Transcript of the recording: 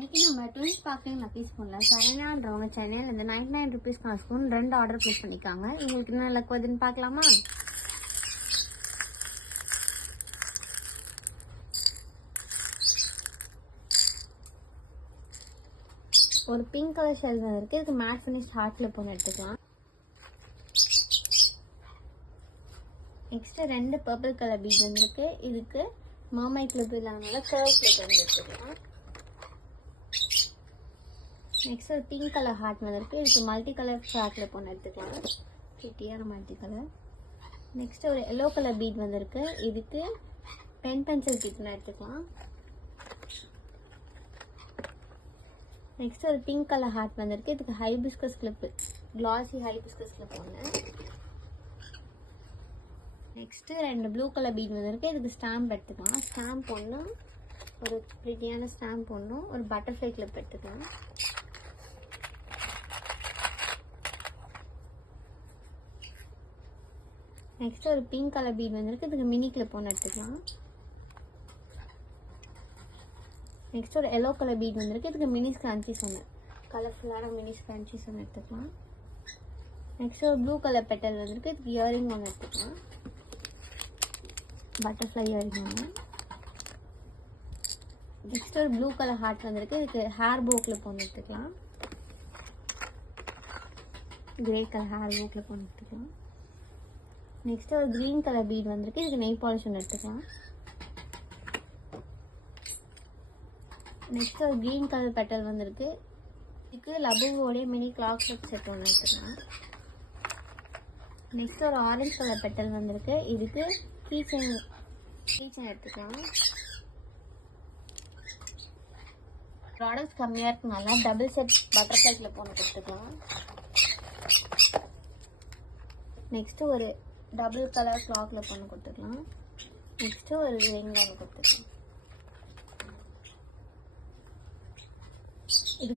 இன்னைக்கு நம்ம twins sparkling lucky ஸ்பூன்ல சரண்யான்றவங்க சென்னையில் இந்த 99 ருபீஸ்க்கான ஸ்பூன் 2 ஆர்டர் ப்ளேஸ் பண்ணிக்காங்க. உங்களுக்கு என்ன லக் வருதுன்னு பார்க்கலாமா? ஒரு பிங்க் கலர் ஷெல் இருக்கு. இதுக்கு மேட் ஃபினிஷ் ஹார்ட் கிளிப் ஒன்று எடுத்துக்கலாம். நெக்ஸ்ட் 2 பர்பிள் கலர் பீட் வந்துருக்கு. இதுக்கு மாமை கிளிப் இல்லாதனால கர்வ் கிளிப் வந்து எடுத்துக்கலாம். நெக்ஸ்ட் ஒரு பிங்க் கலர் ஹார்ட் வந்துருக்கு. இதுக்கு மல்டி கலர் ஹார்ட் கிளிப் ஒன்று எடுத்துக்கலாம். கிட்டியான மல்டி கலர். நெக்ஸ்ட் ஒரு எல்லோ கலர் பீட் வந்திருக்கு. இதுக்கு பென்சில் கிட் எடுத்துக்கலாம். நெக்ஸ்ட் ஒரு பிங்க் கலர் ஹார்ட் வந்திருக்கு. இதுக்கு ஹைபிஸ்கஸ் கிளிப், கிளாசி ஹைபிஸ்கஸ் கிளிப் ஒன்று. நெக்ஸ்ட் 2 ப்ளூ கலர் பீட் வந்திருக்கு. இதுக்கு ஸ்டாம்ப் எடுத்துக்கலாம். ஸ்டாம்ப் ஒன்று, ஒரு பிரிட்டியான ஸ்டாம்ப் ஒன்றும், ஒரு பட்டர்ஃப்ளை கிளிப் எடுத்துக்கலாம். நெக்ஸ்ட் ஒரு பிங்க் கலர் பீட் வந்திருக்கு. இதுக்கு மினி கிளிப் ஒன்று எடுத்துக்கலாம். நெக்ஸ்ட் ஒரு எல்லோ கலர் பீட் வந்திருக்கு. இதுக்கு மினி ஸ்க்ரன்ச்சீஸ் ஒன்று, கலர்ஃபுல்லான மினி ஸ்க்ரன்ச்சீஸ் ஒன்று எடுத்துக்கலாம். நெக்ஸ்ட் ஒரு ப்ளூ கலர் பெட்டல் வந்திருக்கு. இதுக்கு இயரிங் ஒன்று எடுத்துக்கலாம். பட்டர்ஃப்ளை இயரிங் ஒன்று. நெக்ஸ்ட் ஒரு ப்ளூ கலர் ஹார்ட் வந்திருக்கு. இதுக்கு ஹேர் போ கிளிப் ஒன்று எடுத்துக்கலாம். கிரே கலர் ஹேர் போ கிளிப் ஒன்று எடுத்துக்கலாம். நெக்ஸ்ட் ஒரு கிரீன் கலர் பீட் வந்திருக்கு. இதுக்கு நெய் பாலிஷ் ஒன்று எடுத்துக்கலாம். நெக்ஸ்ட் ஒரு கிரீன் கலர் பெட்டல் வந்திருக்கு. இதுக்கு லபுவோடைய மினி கிளாக் செட் ஒன்று எடுத்துக்கலாம். நெக்ஸ்ட் ஒரு ஆரஞ்சு கலர் பெட்டல் வந்திருக்கு. இதுக்கு கீச்சன் எடுத்துக்கலாம். ப்ராடக்ட்ஸ் கம்மியாக இருக்குனால டபுள் செட் பட்டர்ஃப்ளை கிளிப் ஒன்று கொடுத்துக்கலாம். நெக்ஸ்ட் ஒரு டபுள் கலர் கிளாக் கிளிப் ஒன்று கொடுத்துக்கலாம். நெக்ஸ்ட் ஒரு ரிங் ஒன்று கொடுத்துக்கலாம்.